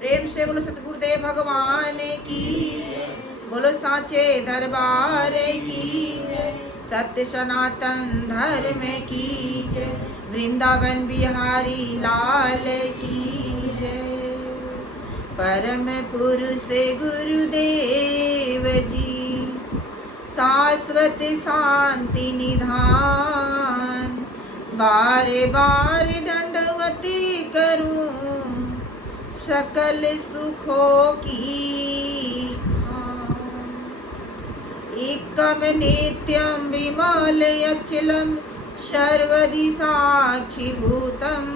प्रेम से बोलो सतगुरुदेव भगवान की, बोलो साचे दरबार की, सत्य सनातन धर्म की जय, वृंदावन बिहारी लाल की जय। परम पुरुष गुरुदेव जी, शाश्वत शांति निधान, बारे बार दंडवती करूं सकल सुखों की खान। एकम नित्यम विमल अचलम सर्वदि साक्षिभूतम,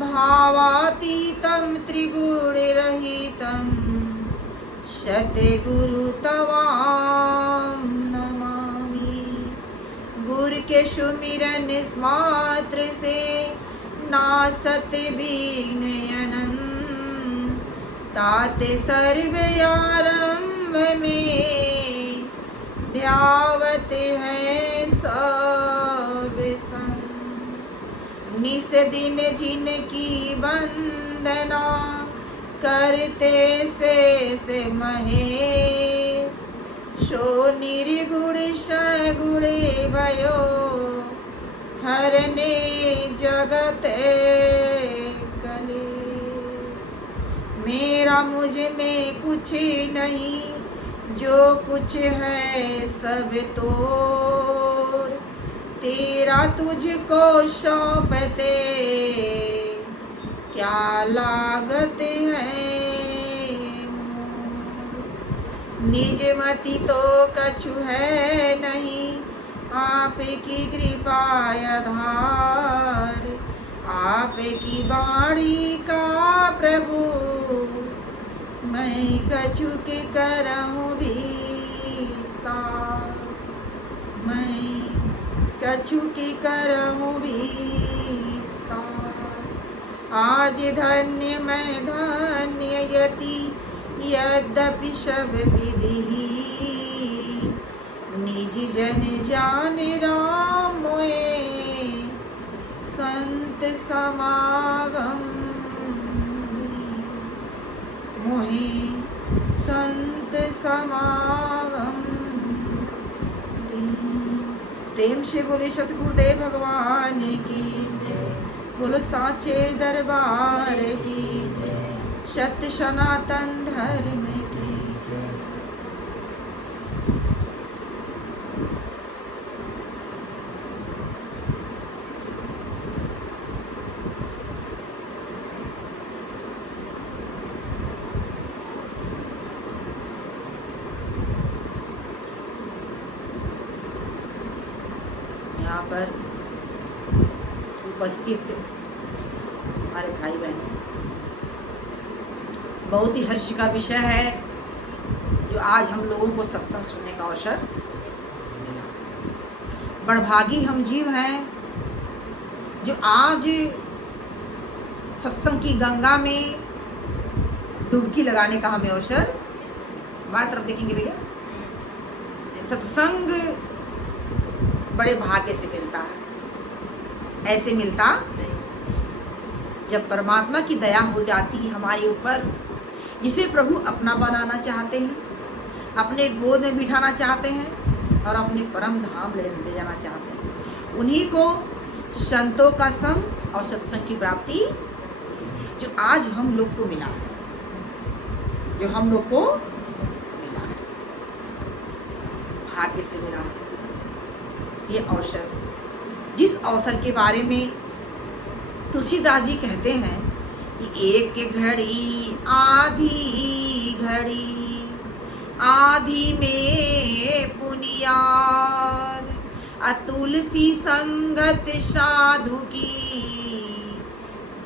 भावातीतं त्रिगुण रहितं सतगुरु तवाम नमामि। गुरु के सुमिरन मात्र से नासत विघ्न अनंत, ताते सर्व आरंभ में ध्यावत है सब संग। निस दिन जिनकी वंदना करते से महे, सो निर्गुण सगुण भयो हरने जगत कलेश। मेरा मुझ में कुछ नहीं, जो कुछ है सब तोर, तेरा तुझको सौंपते क्या लागत है। निज मति तो कछु है नहीं, आपकी कृपा आधार, आपकी बाणी का प्रभु मैं कछु के करहूँ विस्तार, मैं कछु की करहूँ विस्तार। आज धन्य मैं धन्य यति, यद्यपि सब विधि, निज जन जान राम मोए संत समागम, मोहे संत समागम। प्रेम से बोले सतगुरुदेव भगवान की जय, बोलो साचे दरबार की जय, सत्य सनातन धर्म की जय। यहाँ पर उपस्थित हमारे भाई बहन, बहुत ही हर्ष का विषय है जो आज हम लोगों को सत्संग सुनने का अवसर मिला। बड़भागी हम जीव हैं जो आज सत्संग की गंगा में डुबकी लगाने का हमें अवसर, हमारी तरफ देखेंगे भैया, सत्संग बड़े भाग्य से मिलता है। ऐसे मिलता जब परमात्मा की दया हो जाती है हमारे ऊपर, जिसे प्रभु अपना बनाना चाहते हैं, अपने गोद में बिठाना चाहते हैं और अपने परम धाम ले जाना चाहते हैं, उन्हीं को संतों का संग और सत्संग की प्राप्ति जो आज हम लोग को मिला है, जो हम लोग को मिला है, भाग्य से मिला है ये अवसर। जिस अवसर के बारे में तुलसीदास जी कहते हैं कि एक घड़ी आधी घड़ी, आधी में पुनियाद, तुलसी संगत साधु की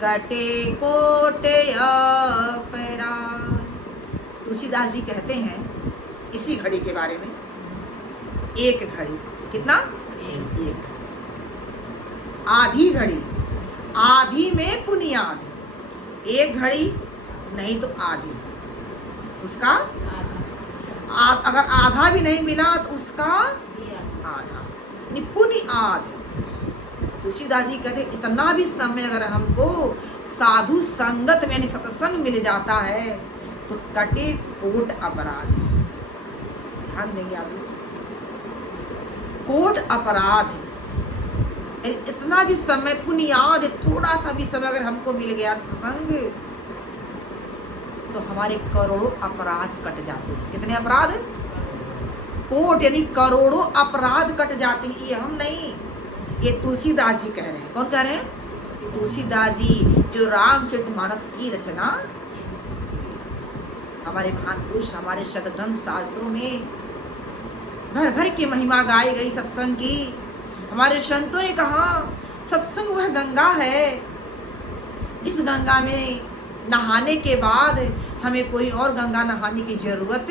कटे कोट अपराध। तुलसीदास जी कहते हैं इसी घड़ी के बारे में, एक घड़ी, कितना? एक। आधी घड़ी, आधी में पुनियाद, एक घड़ी नहीं तो आधी, उसका अगर आधा भी नहीं मिला तो उसका आधा, यानी पुनियाद। तुलसीदास जी कहते इतना भी समय अगर हमको साधु संगत में यानी सत्संग मिल जाता है तो कटे कोट अपराध। ध्यान देंगे आप लोग, कोट अपराध है। इतना भी समय पुनियाद, थोड़ा सा भी समय अगर हमको मिल गया सत्संग तो हमारे करोड़ों अपराध कट जाते हैं। कितने अपराध? कोट यानी करोड़ों अपराध कट जाते हैं। ये हम नहीं, ये तुलसीदास जी कह रहे हैं। कौन कह रहे हैं? तुलसीदास जी, जो रामचरितमानस की रचना हमारे महापुरुष, हमारे सदग्रंथ शास्त्रों में भर भर की महिमा गाई गई सत्संग की। हमारे संतों ने कहा सत्संग वह गंगा है, इस गंगा में नहाने के बाद हमें कोई और गंगा नहाने की जरूरत।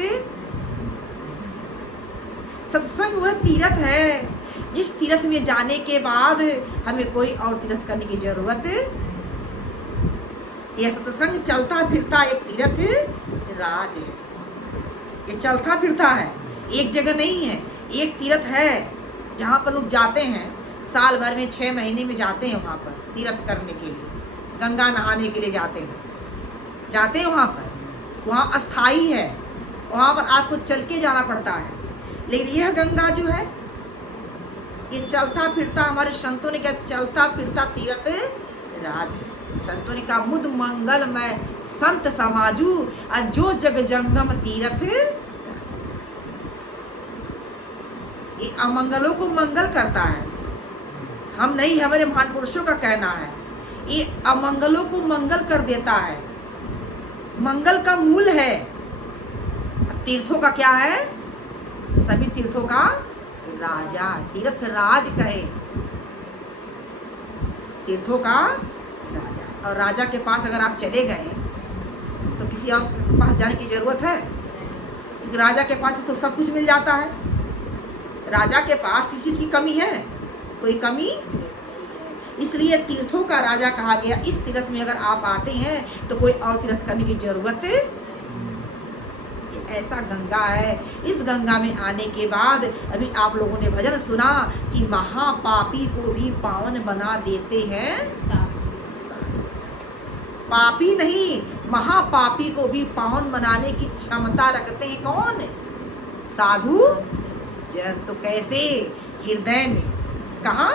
सत्संग वह तीर्थ है, जिस तीर्थ में जाने के बाद हमें कोई और तीर्थ करने की जरूरत। यह सत्संग चलता फिरता एक तीर्थ राज है। ये चलता फिरता है, एक जगह नहीं है, एक तीर्थ है जहाँ पर लोग जाते हैं। साल भर में 6 महीने में जाते हैं वहाँ पर तीर्थ करने के लिए, गंगा नहाने के लिए जाते हैं वहाँ पर। वहाँ अस्थाई है, वहाँ पर आपको चल के जाना पड़ता है। लेकिन यह गंगा जो है ये चलता फिरता, हमारे संतों ने क्या चलता फिरता तीर्थ राज है। संतों ने कहा मुद मंगलमय संत समाजू जो जग जंगम तीर्थ। ये अमंगलों को मंगल करता है, हम नहीं, हमारे महान पुरुषों का कहना है। ये अमंगलों को मंगल कर देता है, मंगल का मूल है। तीर्थों का क्या है? सभी तीर्थों का राजा, तीर्थ राज कहे, तीर्थों का राजा। और राजा के पास अगर आप चले गए तो किसी और के पास जाने की जरूरत है? राजा के पास तो सब कुछ मिल जाता है। राजा के पास किसी चीज की कमी है? कोई कमी, इसलिए तीर्थों का राजा कहा गया। इस तीर्थ में अगर आप आते हैं तो कोई और तीर्थ करने की जरूरत। ऐसा गंगा है, इस गंगा में आने के बाद अभी आप लोगों ने भजन सुना कि महापापी को भी पावन बना देते हैं। पापी नहीं, महापापी को भी पावन बनाने की क्षमता रखते हैं। कौन? साधु जन। तो कैसे? हृदय में। कहाँ?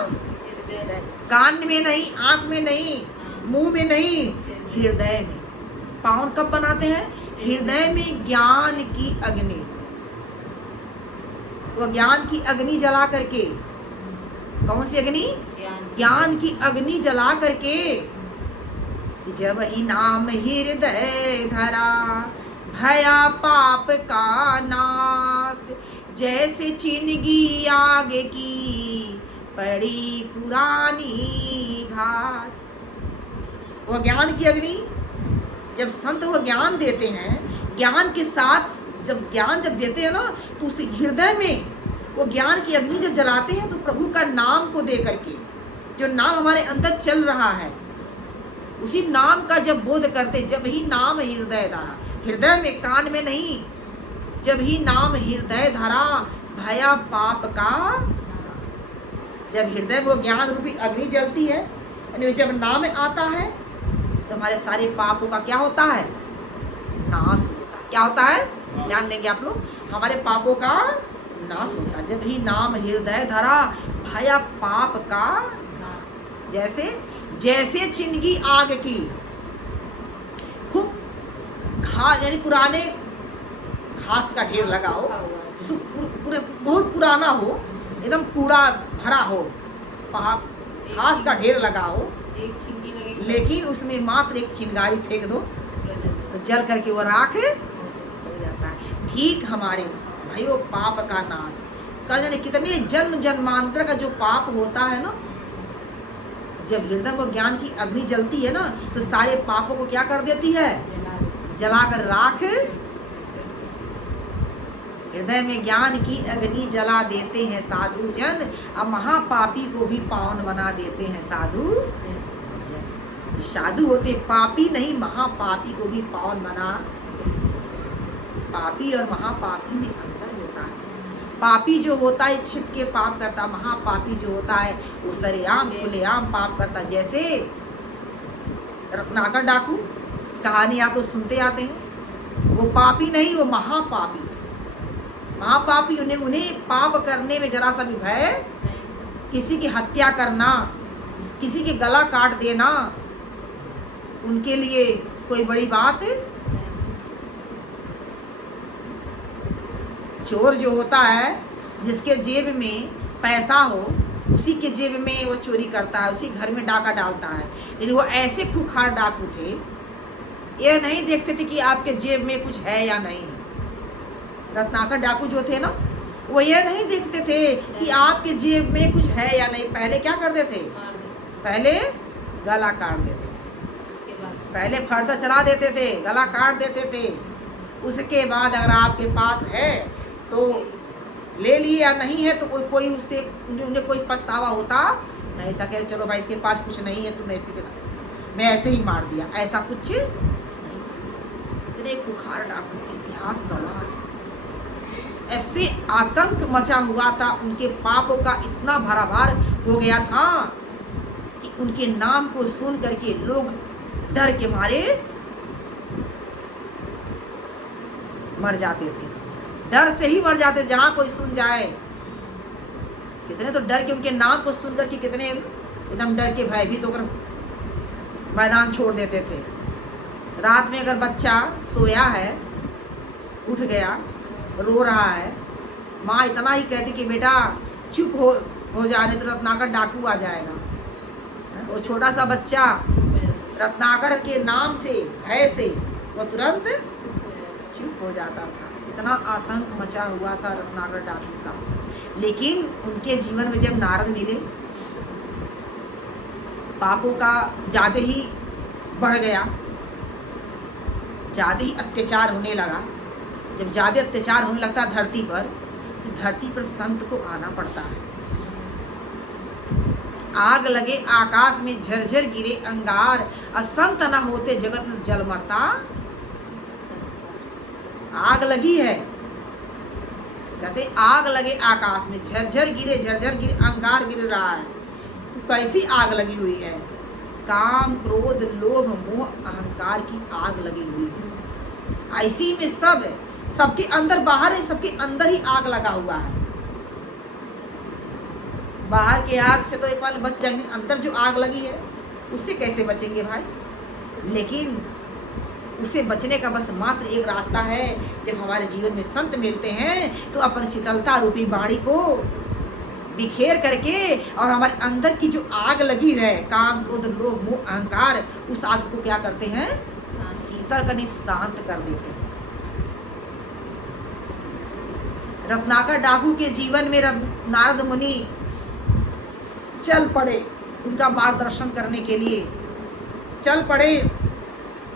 कान में नहीं, आंख में नहीं, मुंह में नहीं, हृदय में। पावन कब बनाते हैं? हृदय में ज्ञान की अग्नि, वो ज्ञान की अग्नि जला करके। कौन सी अग्नि? ज्ञान की अग्नि जला करके। जब ही नाम हृदय धरा भया पाप का नाश, जैसे चिनगी आग की पड़ी पुरानी घास। वो ज्ञान की अग्नि, जब संत वो ज्ञान देते हैं, ज्ञान के साथ जब ज्ञान देते हैं ना, तो उस हृदय में वो ज्ञान की अग्नि जब जलाते हैं तो प्रभु का नाम को दे करके, जो नाम हमारे अंदर चल रहा है, उसी नाम का जब बोध करते, जब ही नाम हृदय धरा, हृदय में, कान में नहीं, जब ही नाम हृदय धरा भया पाप का। जब हृदय में वो ज्ञान रूपी अग्नि जलती है, यानी जब नाम आता है तो हमारे सारे पापों का क्या होता है? नाश होता है। क्या होता है? ध्यान देंगे आप लोग, हमारे पापों का नाश होता है। जब ही नाम हृदय धरा भया पाप का नाश। जैसे चिनगी आग की, खूब घास यानी पुराने घास का ढेर लगा हो, पूरे बहुत पुराना हो, एकदम कूड़ा भरा हो, घास का ढेर लगा हो, लेकिन उसमें मात्र एक चिंगारी फेंक दो तो जल करके वो राख हो जाता है। ठीक हमारे भाइयों पाप का नाश कर जाने, कितने जन्म जन्मांतर का जो पाप होता है ना, जब हृदय को ज्ञान की अग्नि जलती है ना, तो सारे पापों को क्या कर देती है? जलाकर राख। हृदय में ज्ञान की अग्नि जला देते हैं साधु जन, अब महापापी को भी पावन बना देते हैं साधु जन। साधु होते पापी नहीं, महापापी को भी पावन बना। पापी और महापापी में अंतर होता है। पापी जो होता है छिप के पाप करता, महापापी जो होता है वो सरेआम खुलेआम पाप करता। जैसे रत्नाकर डाकू कहानी आप लोग सुनते आते हैं, वो पापी नहीं, वो महापापी थे। महापापी उन्हें पाप करने में जरा सा भी भय, किसी की हत्या करना, किसी के गला काट देना उनके लिए कोई बड़ी बात है। चोर जो होता है, जिसके जेब में पैसा हो उसी के जेब में वो चोरी करता है, उसी घर में डाका डालता है। लेकिन वो ऐसे खूंखार डाकू थे, ये नहीं देखते थे कि आपके जेब में कुछ है या नहीं। रत्नाकर डाकू जो थे ना, वो ये नहीं देखते थे कि आपके जेब में कुछ है या नहीं। पहले क्या करते थे? पहले गला काट देते थे, पहले फरसा चला देते थे, गला काट देते थे। उसके बाद अगर आपके पास है तो ले लिए, या नहीं है तो कोई उससे उन्हें कोई पछतावा होता नहीं था कि चलो भाई इसके पास कुछ नहीं है, तुमने इसके मैं ऐसे ही मार दिया, ऐसा कुछ नहीं। इतने खुखार डाकू के इतिहास गवाह है। ऐसे आतंक मचा हुआ था, उनके पापों का इतना भराभार हो गया था कि उनके नाम को सुन करके लोग डर के मारे मर जाते थे। डर से ही मर जाते, जहां कोई सुन जाए। कितने तो डर के उनके नाम को सुन करके कितने एकदम डर के भयभीत होकर मैदान छोड़ देते थे। रात में अगर बच्चा सोया है, उठ गया, रो रहा है, माँ इतना ही कहती कि बेटा चुप हो जाने तो रत्नाकर डाकू आ जाएगा। वो छोटा सा बच्चा रत्नाकर के नाम से, भय से वो तुरंत चुप हो जाता था। इतना आतंक मचा हुआ था रत्नाकर डाकू का। लेकिन उनके जीवन में जब नारद मिले, पापों का ज़्यादा ही बढ़ गया, ज़्यादा ही अत्याचार होने लगा। जब ज़्यादा अत्याचार होने लगता है धरती पर संत को आना पड़ता है। आग लगे आकाश में झरझर गिरे अंगार, असंत न होते जगत में जल मरता। आग लगी है, कहते आग लगे आकाश में, झरझर गिरे अंगार गिर रहा है। तो कैसी आग लगी हुई है? काम क्रोध लोभ मोह अहंकार की आग लगी हुई है। ऐसी में सब है, सबके अंदर बाहर है, सबके अंदर ही आग लगा हुआ है। बाहर के आग से तो एक बार बच जाएंगे, अंदर जो आग लगी है उससे कैसे बचेंगे भाई? लेकिन उससे बचने का बस मात्र एक रास्ता है। जब हमारे जीवन में संत मिलते हैं तो अपन शीतलता रूपी वाणी को बिखेर करके और हमारे अंदर की जो आग लगी है, काम क्रोध लोभ मोह अहंकार, उस आग को क्या करते हैं? शीतल करके शांत कर देते हैं। रत्नाकर डाकू के जीवन में नारद मुनि चल पड़े, उनका मार्गदर्शन करने के लिए चल पड़े।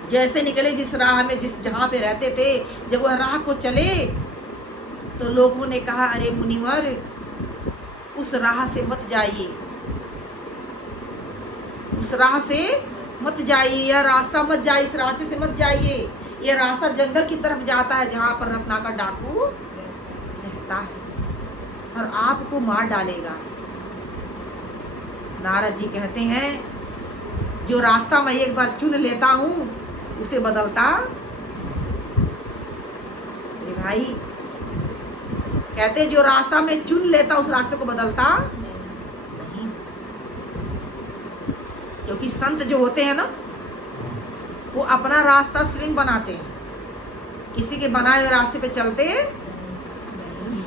जैसे निकले जिस राह में, जहाँ पे रहते थे, जब वह राह को चले तो लोगों ने कहा, अरे मुनिवर उस राह से मत जाइए, उस राह से मत जाइए, यह रास्ता मत जाइए, इस रास्ते से मत जाइए, यह रास्ता जंगल की तरफ जाता है जहाँ पर रत्नाकर डाकू रहता है और आपको मार डालेगा। नारद जी कहते हैं, जो रास्ता मैं एक बार चुन लेता हूँ उसे बदलता अरे भाई, कहते जो रास्ता मैं चुन लेता उस रास्ते को बदलता नहीं। क्योंकि संत जो होते हैं ना, वो अपना रास्ता स्वयं बनाते हैं, किसी के बनाए हुए रास्ते पे चलते नहीं,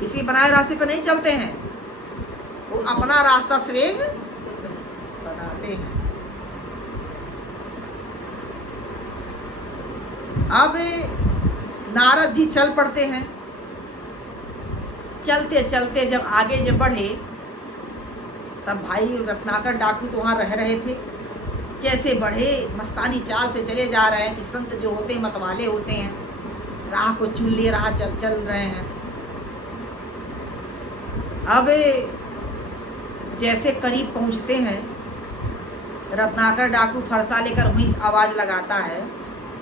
किसी के बनाए रास्ते पे नहीं चलते हैं, वो अपना रास्ता स्वयं बनाते हैं। अब नारद जी चल पड़ते हैं। चलते चलते जब आगे जब बढ़े, तब भाई रत्नाकर डाकू तो वहाँ रह रहे थे। जैसे बढ़े, मस्तानी चाल से चले जा रहे हैं कि संत जो होते हैं मतवाले होते हैं, राह को चुन लिए, राह चल रहे हैं। अब जैसे करीब पहुँचते हैं, रत्नाकर डाकू फरसा लेकर वहीं आवाज़ लगाता है,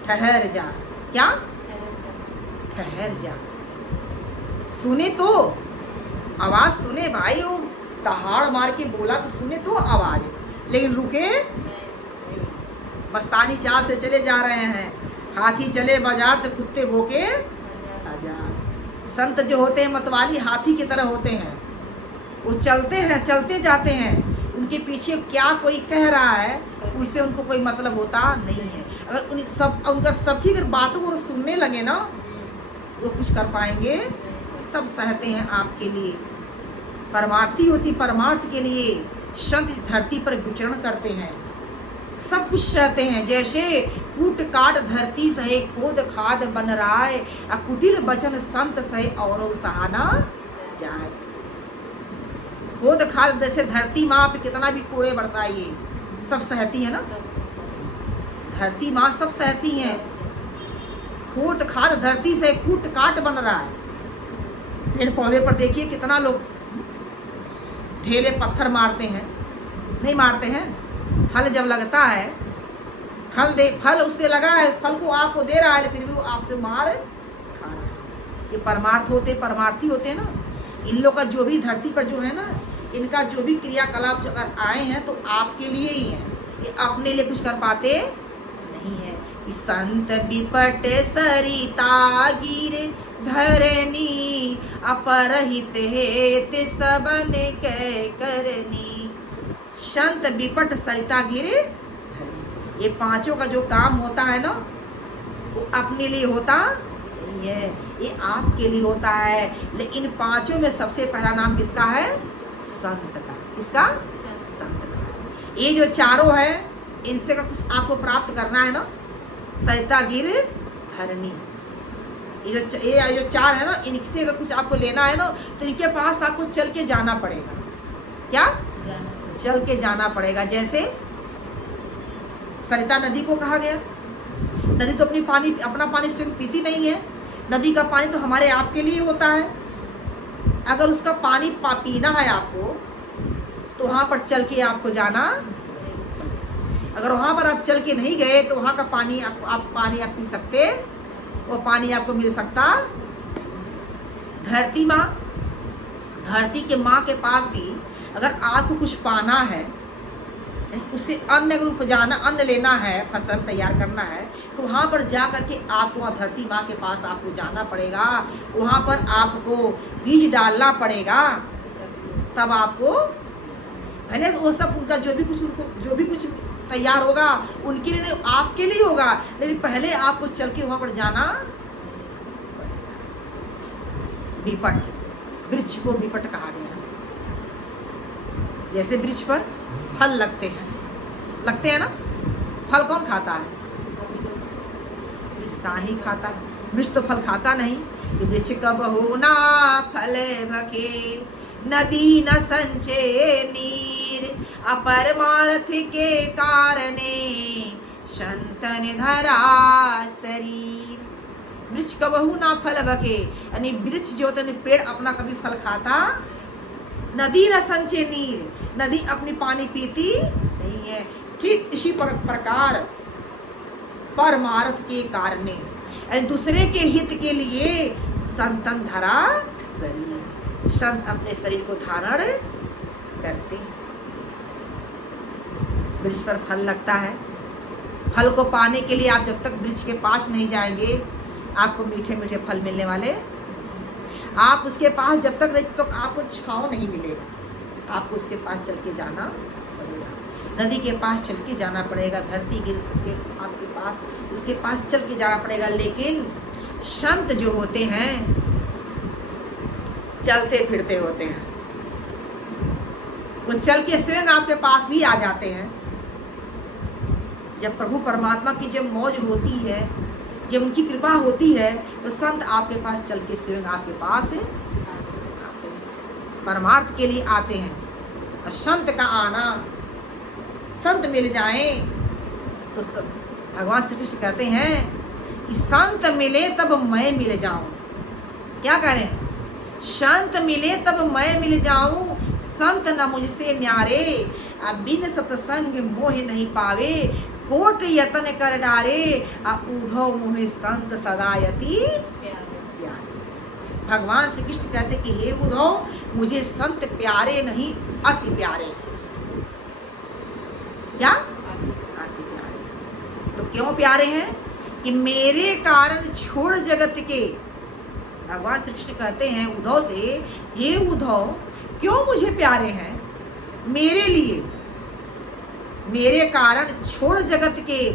ठहर जा। क्या? ठहर जा। सुने तो आवाज, सुने भाई, वो दहाड़ मार के बोला तो सुने तो आवाज, लेकिन रुके नहीं। मस्तानी चाल से चले जा रहे हैं, हाथी चले बाजार तो कुत्ते भोके बाजार। संत जो होते हैं मतवाली हाथी की तरह होते हैं, वो चलते हैं, चलते जाते हैं, उनके पीछे क्या कोई कह रहा है उससे उनको कोई मतलब होता नहीं है। अगर उनका सबकी अगर बातों को सुनने लगे ना, वो कुछ कर पाएंगे? सब सहते हैं आपके लिए। परमार्थी होती परमार्थ के लिए संत इस धरती पर विचरण करते हैं, सब कुछ सहते हैं। जैसे कूट काट धरती सहे, खोद खाद बन राय, कुटिल बचन संत सहे और सहाना जाए। खोद खाद जैसे धरती माँ पे कितना भी कूड़े बरसाइए, सब सहती है ना, धरती माँ सब सहती हैं। खोद खाद धरती से कूट काट बन रहा है। पेड़ पौधे पर देखिए कितना लोग ढेले पत्थर मारते हैं, नहीं मारते हैं? फल जब लगता है, फल उस पर लगा है, फल को आपको दे रहा है, फिर भी वो आपसे मार खा रहा है। ये परमार्थ होते, परमार्थी होते हैं ना। इन लोग का जो भी धरती पर जो है ना, इनका जो भी क्रियाकलाप जो अगर आए हैं तो आपके लिए ही हैं, ये अपने लिए कुछ कर पाते नहीं है। संत विपट सरिता गिर धरनी, अपरहित हेत सबन कै करनी। संत विपट सरिता गिर धरनी, ये पांचों का जो काम होता है ना, वो अपने लिए होता नहीं है, ये आपके लिए होता है। लेकिन इन पांचों में सबसे पहला नाम किसका है? संत का। किसका? संत का। ये जो चारों है, इनसे का कुछ आपको प्राप्त करना है ना, सरिता गिर धरनी, ये जो चार है ना, इनसे अगर कुछ आपको लेना है ना, तो इनके पास आपको चल के जाना पड़ेगा। क्या? चल के जाना पड़ेगा। जैसे सरिता नदी को कहा गया, नदी तो अपना पानी स्वयं पीती नहीं है, नदी का पानी तो हमारे आपके लिए होता है। अगर उसका पानी पीना है आपको, तो वहाँ पर चल के आपको जाना। अगर वहाँ पर आप चल के नहीं गए तो वहाँ का पानी आप पी सकते, वो पानी आपको मिल सकता। धरती माँ, धरती के माँ के पास भी अगर आपको कुछ पाना है, उससे अन्न अगर उपजाना, अन्न लेना है, फसल तैयार करना है, तो वहाँ पर जा करके आपको वहाँ धरती माँ के पास आपको जाना पड़ेगा। वहाँ पर आपको बीज डालना पड़ेगा, तब आपको पहले वो सब उनका जो भी कुछ तैयार होगा उनके लिए, आपके लिए होगा, लेकिन पहले आपको चल के वहाँ पर जाना। विपट, वृक्ष को विपट कहा गया। जैसे वृक्ष पर फल लगते हैं ना, फल कौन खाता है? इंसान ही खाता है, वृक्ष तो फल खाता नहीं। वृक्ष कब हो ना फल भके, नदी न संचे नीर, अपरमार्थ के कारणे संतन धरा शरीर। वृक्ष कबहू ना फल भके, यानी वृक्ष जो होता है, पेड़ अपना कभी फल खाता। नदी न संचे नीर, नदी अपनी पानी पीती नहीं है। ठीक इसी प्रकार परमार्थ के कारणे, यानी दूसरे के हित के लिए संतन धरा शरीर, संत अपने शरीर को धारण करते हैं। वृक्ष पर फल लगता है, फल को पाने के लिए आप जब तक वृक्ष के पास नहीं जाएंगे, आपको मीठे मीठे फल मिलने वाले। आप उसके पास जब तक नहीं, तो आपको छांव नहीं मिलेगा, आपको उसके पास चल के जाना पड़ेगा। नदी के पास चल के जाना पड़ेगा, धरती के आपके पास, उसके पास चल के जाना पड़ेगा। लेकिन संत जो होते हैं चलते फिरते होते हैं, वो चल के स्वयं आपके पास भी आ जाते हैं। जब प्रभु परमात्मा की जब मौज होती है, जब उनकी कृपा होती है, तो संत आपके पास चल के स्वयं आपके पास आते हैं, परमार्थ के लिए आते हैं। और संत का आना, संत मिल जाए तो भगवान श्री कृष्ण कहते हैं कि संत मिले तब मैं मिल जाऊं। क्या कह रहे हैं? संत मिले तब मैं मिल जाऊं, संत न मुझसे न्यारे, बिन सतसंग मोह नहीं पावे, कोट यतन कर डारे, उधो मोहे संत सदा यति प्यारे। भगवान श्री कृष्ण कहते कि हे उद्धव, मुझे संत प्यारे नहीं, अति प्यारे। क्या? अति प्यारे। तो क्यों प्यारे हैं? कि मेरे कारण छोड़ जगत के, भगवान श्री कृष्ण कहते हैं उद्धव से, हे उद्धव, क्यों मुझे प्यारे हैं? मेरे लिए, मेरे कारण छोड़ जगत के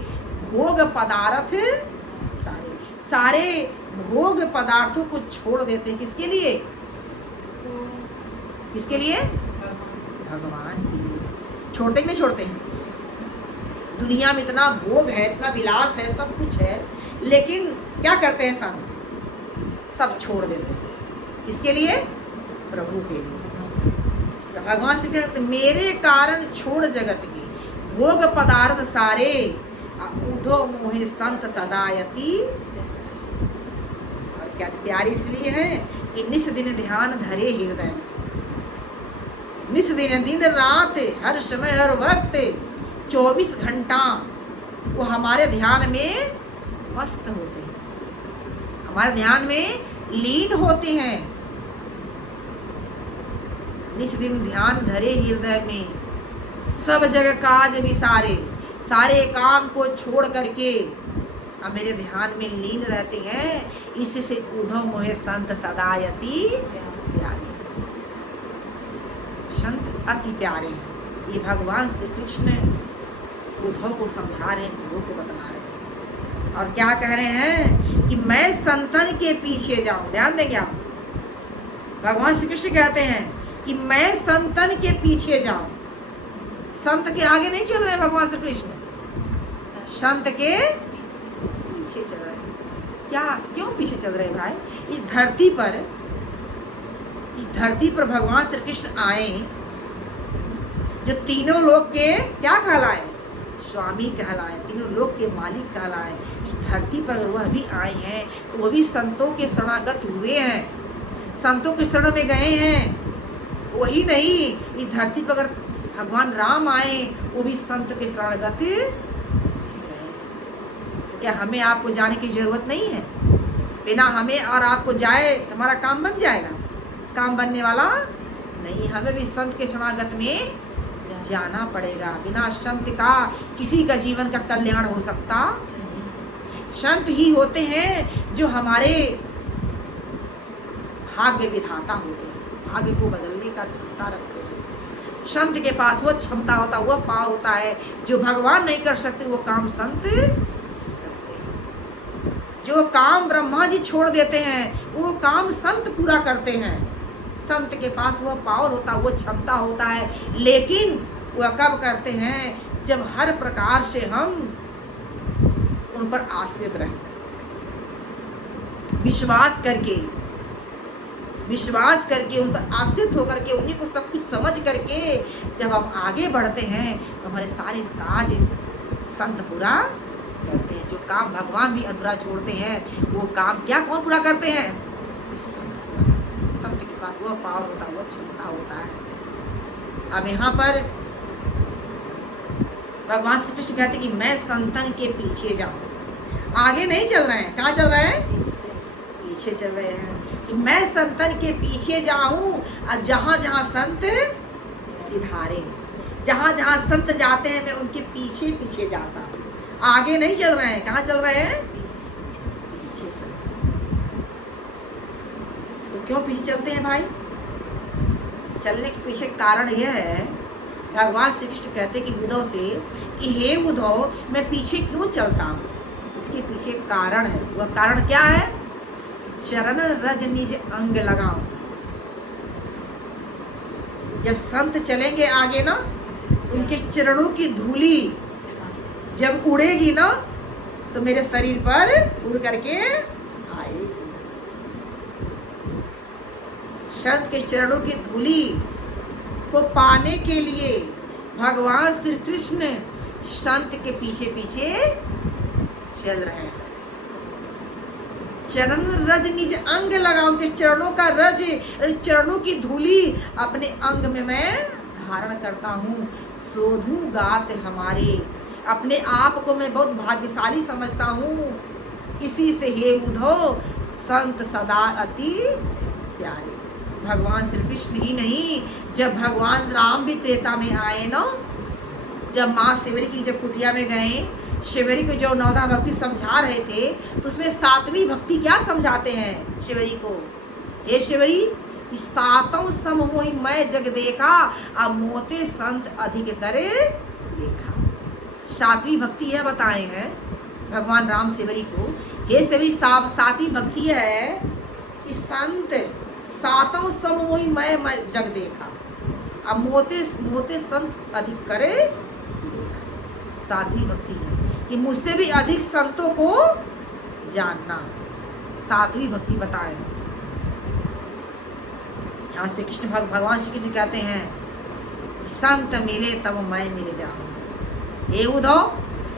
भोग पदार्थ सारे, सारे भोग पदार्थों को छोड़ देते हैं। किसके लिए? किसके लिए? भगवान के लिए। छोड़ते कि नहीं छोड़ते हैं? दुनिया में इतना भोग है, इतना विलास है, सब कुछ है, लेकिन क्या करते हैं संत? सब छोड़ देते हैं। किसके लिए? प्रभु के लिए। तो भगवान श्री कृष्ण मेरे कारण छोड़ जगत के भोग पदार्थ सारे, उद्धव मोहे संत सदायति। और क्या प्यारी इसलिए है कि निस दिन ध्यान धरे हृदय में, निस दिन, दिन रात, हर समय हर वक्त 24 घंटा वो हमारे ध्यान में मस्त होते हैं, हमारे ध्यान में लीन होते हैं। निस दिन ध्यान धरे हृदय में, सब जगह काज भी सारे, सारे काम को छोड़ करके अब मेरे ध्यान में लीन रहते हैं। इसी से उद्धव मोहे संत सदायति प्यारे, संत अति प्यारे हैं। ये भगवान श्री कृष्ण उद्धव को समझा रहे हैं, उद्धव को बतला रहे हैं। और क्या कह रहे हैं कि मैं संतन के पीछे जाऊं। ध्यान देंगे आप, भगवान श्री कृष्ण कहते हैं कि मैं संतन के पीछे जाऊं। संत के आगे नहीं चल रहे हैं भगवान श्री कृष्ण, संत के पीछे चल रहे हैं। क्या, क्यों पीछे चल रहे हैं भाई? इस धरती पर भगवान श्री कृष्ण आए, जो तीनों लोक के क्या कहलाए? स्वामी कहलाए, तीनों लोक के मालिक कहलाए। इस धरती पर वह भी आए हैं तो वह भी संतों के शरणागत हुए हैं, संतों के शरण में गए हैं। वही नहीं, इस धरती पर अगर भगवान राम आए, वो भी संत के शरणागत। तो क्या हमें आपको जाने की जरूरत नहीं है? बिना हमें और आपको जाए हमारा काम बन जाएगा? काम बनने वाला नहीं। हमें भी संत के शरणागत में जाना पड़ेगा। बिना संत का किसी का जीवन का कल्याण हो सकता? संत ही होते हैं जो हमारे भाग्य विधाता होते हैं, भाग्य को बदलने का क्षमता रखते हैं। संत के पास वो क्षमता होता है, वो पावर होता है जो भगवान नहीं कर सकते, वो काम संत करते हैं। जो काम ब्रह्मा जी छोड़ देते हैं, वो काम संत पूरा करते हैं। संत के पास वो पावर होता है, वो क्षमता होता है, लेकिन वह कब करते हैं? जब हर प्रकार से हम उन पर आश्रित रहें, विश्वास करके उन पर आश्रित होकर के, उन्हीं को सब कुछ समझ करके जब हम आगे बढ़ते हैं तो हमारे सारे काज संत पूरा करते हैं। जो काम भगवान भी अधूरा छोड़ते हैं, वो काम क्या कौन पूरा करते हैं? संत के पास वो पावर होता है, वो क्षमता होता है। अब यहाँ पर भगवान श्री कृष्ण कहते कि मैं संतन के पीछे जाऊं। आगे नहीं चल रहे हैं, कहाँ चल रहे हैं? पीछे चल रहे हैं। कि मैं संतन के पीछे जाऊं, और जहाँ जहाँ संत सिधारे, जहाँ जहाँ संत जाते हैं मैं उनके पीछे पीछे जाता हूँ। आगे नहीं चल रहे हैं, कहाँ चल रहे हैं? पीछे चल रहे हैं। तो क्यों पीछे चलते हैं भाई? चलने के पीछे कारण यह है, भगवान श्री कृष्ण कहते कि उद्धव से कि हे उद्धव, मैं पीछे क्यों चलता हूँ? इसके पीछे कारण है। वह कारण क्या है? चरण रज निज अंग लगाओ। जब संत चलेंगे आगे ना, उनके चरणों की धूली जब उड़ेगी ना, तो मेरे शरीर पर उड़ करके आएगी। संत के चरणों की धूली को पाने के लिए भगवान श्री कृष्ण संत के पीछे पीछे चल रहे हैं। चरण रज निज अंग लगाओ, के चरणों का रज, चरणों की धूली अपने अंग में मैं धारण करता हूँ। शोधूं गात हमारे, अपने आप को मैं बहुत भाग्यशाली समझता हूँ। इसी से हे उद्धव, संत सदा अति प्यारे। भगवान श्री कृष्ण ही नहीं, जब भगवान राम भी त्रेता में आए ना, जब माँ शिवरी की जब कुटिया में गए, शिवरी को जो नौदा भक्ति समझा रहे थे, तो उसमें सातवीं भक्ति क्या समझाते हैं शिवरी को? हे शिवरी, इस सातों सम मोहि मैं जग देखा, अब मोते संत अधिक करे देखा। सातवीं भक्ति यह बताए हैं भगवान राम शिवरी को, हे शिवरी, सातवीं भक्ति है कि संत सातों सम मोहि मैं जग देखा, अब मोते संत अधिक करे देखा। सातवीं भक्ति है कि मुझसे भी अधिक संतों को जानना। सातवीं भक्ति बताए। यहाँ श्री कृष्ण भगवान श्री कृष्ण कहते हैं, संत मिले तब मैं मिल जाऊं। हे उद्धव,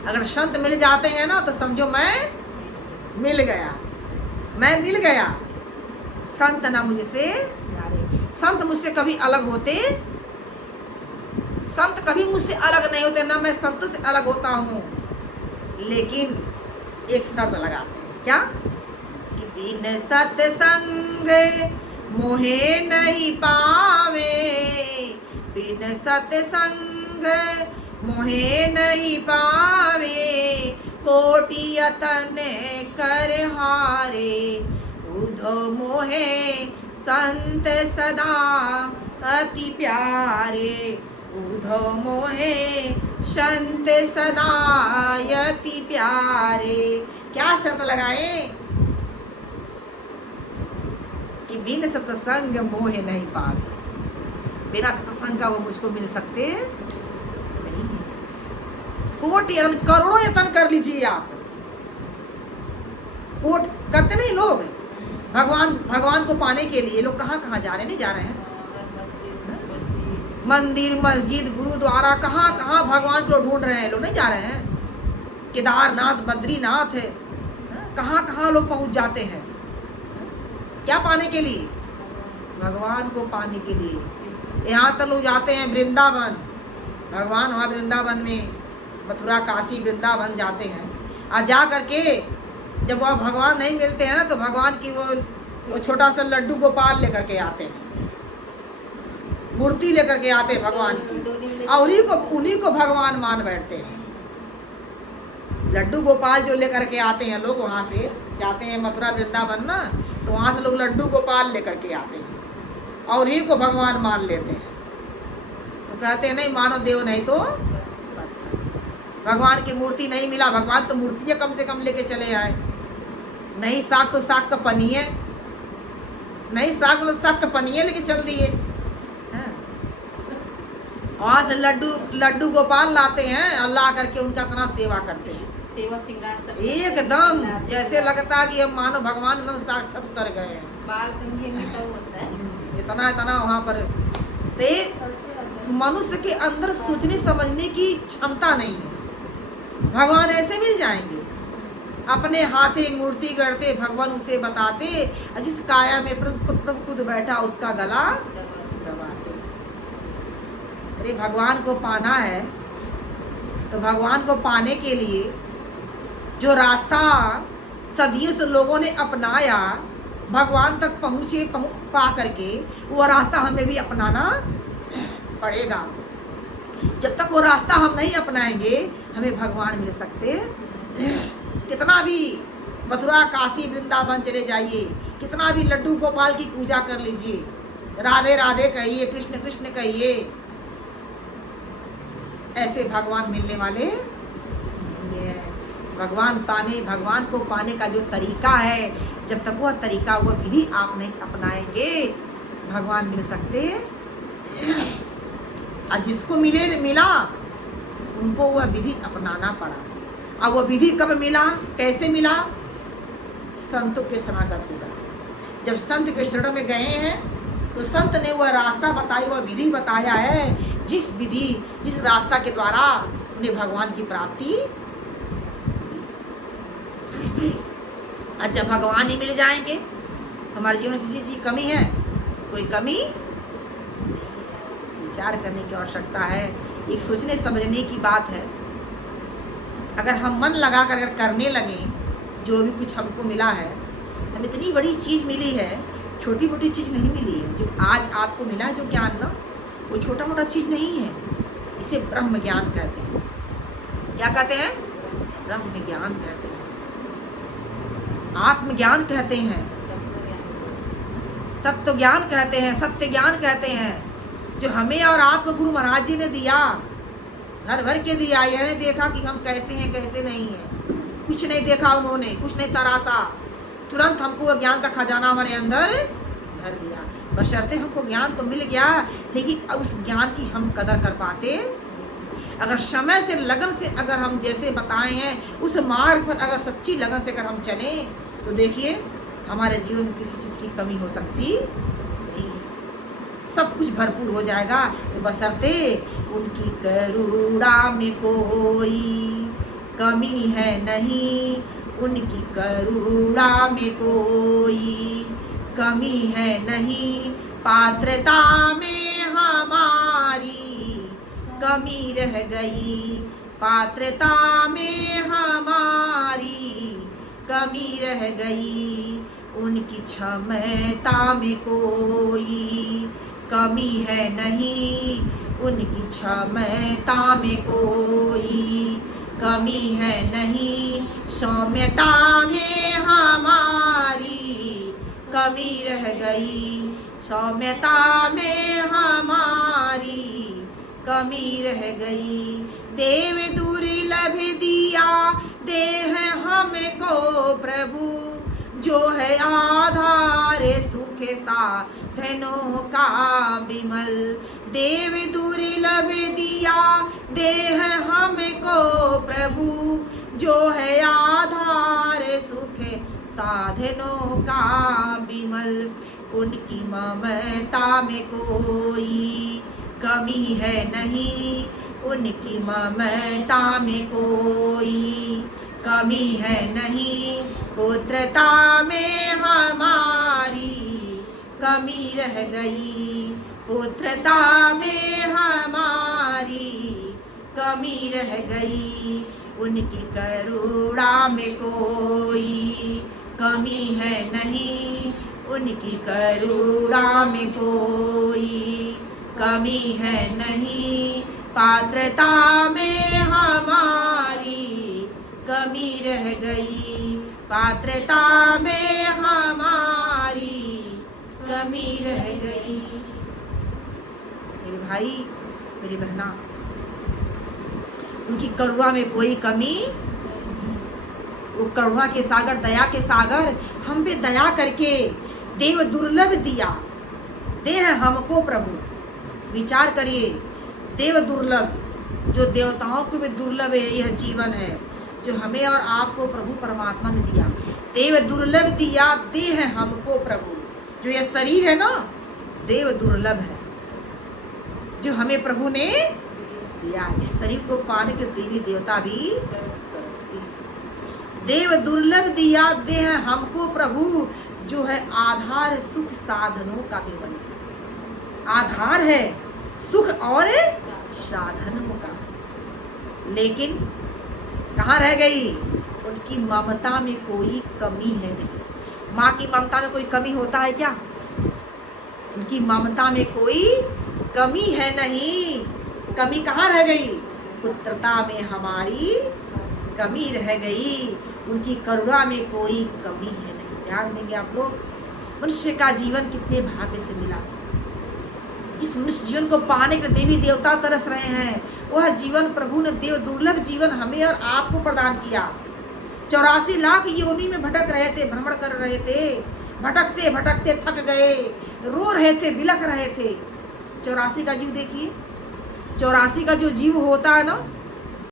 अगर संत मिल जाते हैं ना तो समझो मैं मिल गया, मैं मिल गया। संत ना मुझसे यारे, संत मुझसे कभी अलग होते, संत कभी मुझसे अलग नहीं होते, ना मैं संतों से अलग होता हूँ। लेकिन एक शर्त लगाते हैं, क्या? कि बिन सत्संग मोहे नहीं पावे, बिन सत्संग मोहे नहीं पावे, कोटि यतन कर हारे, उद्धव मोहे संत सदा अति प्यारे, उद्धव मोहे संत सदा अति प्यारे। क्या शर्त लगाए? कि बिन सत्संग मोहे नहीं पावे, बिना सत्संग का वो मुझको मिल सकते नहीं। कोटि करोड़ों यत्न कर लीजिए आप, कोट करते नहीं लोग भगवान को पाने के लिए। लोग कहाँ कहाँ जा रहे, नहीं जा रहे हैं? मंदिर, मस्जिद, गुरुद्वारा, कहाँ कहाँ भगवान को ढूंढ रहे हैं लोग, नहीं जा रहे हैं? केदारनाथ, बद्रीनाथ, कहाँ कहाँ लोग पहुंच जाते हैं। क्या पाने के लिए? भगवान को पाने के लिए। यहाँ तक लोग जाते हैं वृंदावन, भगवान वहाँ वृंदावन में, मथुरा, काशी, वृंदावन जाते हैं। और जा करके जब वह भगवान नहीं मिलते हैं ना, तो भगवान की वो छोटा सा लड्डू गोपाल लेकर के आते हैं, मूर्ति लेकर के आते हैं भगवान की, और उन्हीं को भगवान मान बैठते हैं। लड्डू गोपाल जो लेकर के आते हैं लोग, वहाँ से जाते हैं मथुरा वृंदावन ना, तो वहाँ से लोग लड्डू गोपाल लेकर के आते हैं और इन्हीं को भगवान मान लेते हैं। तो कहते हैं नहीं मानो देव नहीं तो भगवान की मूर्ति नहीं मिला, भगवान तो मूर्तियाँ कम से कम लेके चले आए। नहीं साग तो साग का पनिये, नहीं साग का पनिये लेके चल दिए। वहाँ से लड्डू गोपाल लाते हैं और ला करके उनका इतना सेवा करते हैं, सेवा श्रृंगार एकदम जैसे लगता है कि हम मानो भगवान एकदम साक्षात उतर गए हैं। बाल कंघी में सब होता है, इतना वहाँ पर। मनुष्य के अंदर सोचने समझने की क्षमता नहीं है। भगवान ऐसे मिल जाएंगे, अपने हाथे मूर्ति गढ़ते, भगवान उसे बताते, जिस काया में प्रभु खुद बैठा उसका गला दबाते। अरे भगवान को पाना है तो भगवान को पाने के लिए जो रास्ता सदियों से लोगों ने अपनाया, भगवान तक पा करके, वो रास्ता हमें भी अपनाना पड़ेगा। जब तक वो रास्ता हम नहीं अपनाएंगे, हमें भगवान मिल सकते। कितना भी मथुरा, काशी, वृंदावन चले जाइए, कितना भी लड्डू गोपाल की पूजा कर लीजिए, राधे राधे कहिए, कृष्ण कृष्ण कहिए, ऐसे भगवान मिलने वाले नहीं है। भगवान को पाने का जो तरीका है, जब तक वह तरीका, वह विधि आप नहीं अपनाएंगे, भगवान मिल सकते। और जिसको मिला उनको वह विधि अपनाना पड़ा। अब वह विधि कब मिला, कैसे मिला? संतों के शरणागत होगा। जब संत के शरण में गए हैं तो संत ने वह रास्ता बताई, वह विधि बताया है, जिस रास्ता के द्वारा उन्हें भगवान की प्राप्ति। अच्छा, भगवान ही मिल जाएंगे तो हमारे जीवन में किसी चीज़ की कमी है? कोई कमी? विचार करने की आवश्यकता है, एक सोचने समझने की बात है। अगर हम मन लगा कर करने लगे, जो भी कुछ हमको मिला है, हमें इतनी बड़ी चीज़ मिली है छोटी मोटी चीज़ नहीं मिली है। जो आज आपको मिला है जो ज्ञान ना, वो छोटा मोटा चीज़ नहीं है। इसे ब्रह्म ज्ञान कहते हैं। क्या कहते हैं? ब्रह्म ज्ञान कहते हैं, आत्मज्ञान कहते हैं, तत्व ज्ञान कहते हैं, सत्य ज्ञान कहते हैं। जो हमें और आपको गुरु महाराज जी ने दिया, घर भर के दिया। यह नहीं देखा कि हम कैसे हैं कैसे नहीं हैं, कुछ नहीं देखा उन्होंने, कुछ नहीं तरासा, तुरंत हमको वो ज्ञान का खजाना हमारे अंदर भर दिया। बशर्ते हमको ज्ञान तो मिल गया, लेकिन अब उस ज्ञान की हम कदर कर पाते नहीं। अगर समय से लगन से अगर हम जैसे बताए हैं उस मार्ग पर अगर सच्ची लगन से अगर हम चलें, तो देखिए हमारे जीवन में किसी चीज़ की कमी हो सकती नहीं है, सब कुछ भरपूर हो जाएगा। तो बशर्ते उनकी करुणा में कोई कमी है नहीं, उनकी करुणा में कोई कमी है नहीं। पात्रता में हमारी कमी रह गई, पात्रता में हमारी कमी रह गई। उनकी क्षमता में कोई कमी है नहीं, उनकी क्षमता में कोई कमी है नहीं। सौम्यता में हमारी कमी रह गई, सौम्यता में हमारी कमी रह गई। देव दुर्लभ दिया देह हमको प्रभु, जो है आधार सुख साधनों का विमल। देव दुर्लभ दिया देह हमको प्रभु, जो है आधार सुख साधनों का विमल। उनकी ममता में कोई कमी है नहीं, उनकी ममता में कोई कमी है नहीं। पुत्रता में हमारी कमी रह गई, पुत्रता में हमारी कमी रह गई। उनकी करुणा में कोई कमी है नहीं, उनकी करुणा में कोई कमी है नहीं। पात्रता में हमारी कमी रह गई, पात्रता में हमारी कमी रह गई। मेरे भाई मेरी बहना, उनकी करुणा में कोई कमी, वो करुणा के सागर, दया के सागर, हम पे दया करके देव दुर्लभ दिया देह हमको प्रभु। विचार करिए, देव दुर्लभ, जो देवताओं को भी दुर्लभ है यह जीवन है, जो हमें और आपको प्रभु परमात्मा ने दिया। देव दुर्लभ दिया देह हमको प्रभु, जो यह शरीर है ना, देव दुर्लभ है, जो हमें प्रभु ने दिया। जिस शरीर को पाने के देवी देवता भी तरसती है। देव दुर्लभ दिया देह हमको प्रभु, जो है आधार सुख साधनों का विमल। आधार है सुख और साधनों का, लेकिन कहाँ रह गई? उनकी ममता में कोई कमी है नहीं। माँ की ममता में कोई कमी होता है क्या? उनकी ममता में कोई कमी है नहीं। कमी कहाँ रह गई? पुत्रता में हमारी कमी रह गई, उनकी करुणा में कोई कमी है नहीं। ध्यान देंगे आप लोग, मनुष्य का जीवन कितने भाग्य से मिला। इस मनुष्य जीवन को पाने के देवी देवता तरस रहे हैं। वह जीवन प्रभु ने देव दुर्लभ जीवन हमें और आपको प्रदान किया। 84 लाख योनि में भटक रहे थे, भ्रमण कर रहे थे, भटकते भटकते थक गए, रो रहे थे, बिलख रहे थे। 84 का जीव देखिए, 84 का जो जीव होता है ना,